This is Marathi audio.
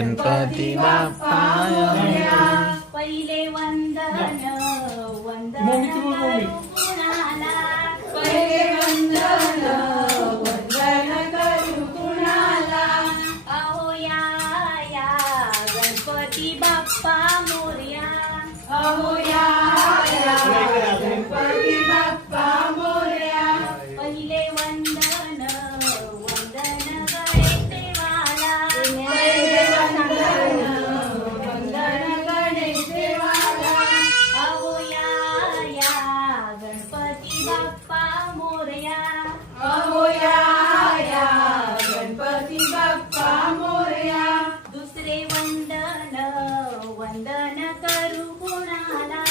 गणपती बाप्पा पहिले वंदन वंदन पहिले वंदन वंदन करू कुणाला अहो या या गणपती बाप्पा मोर्या अहो కరుకుణాలా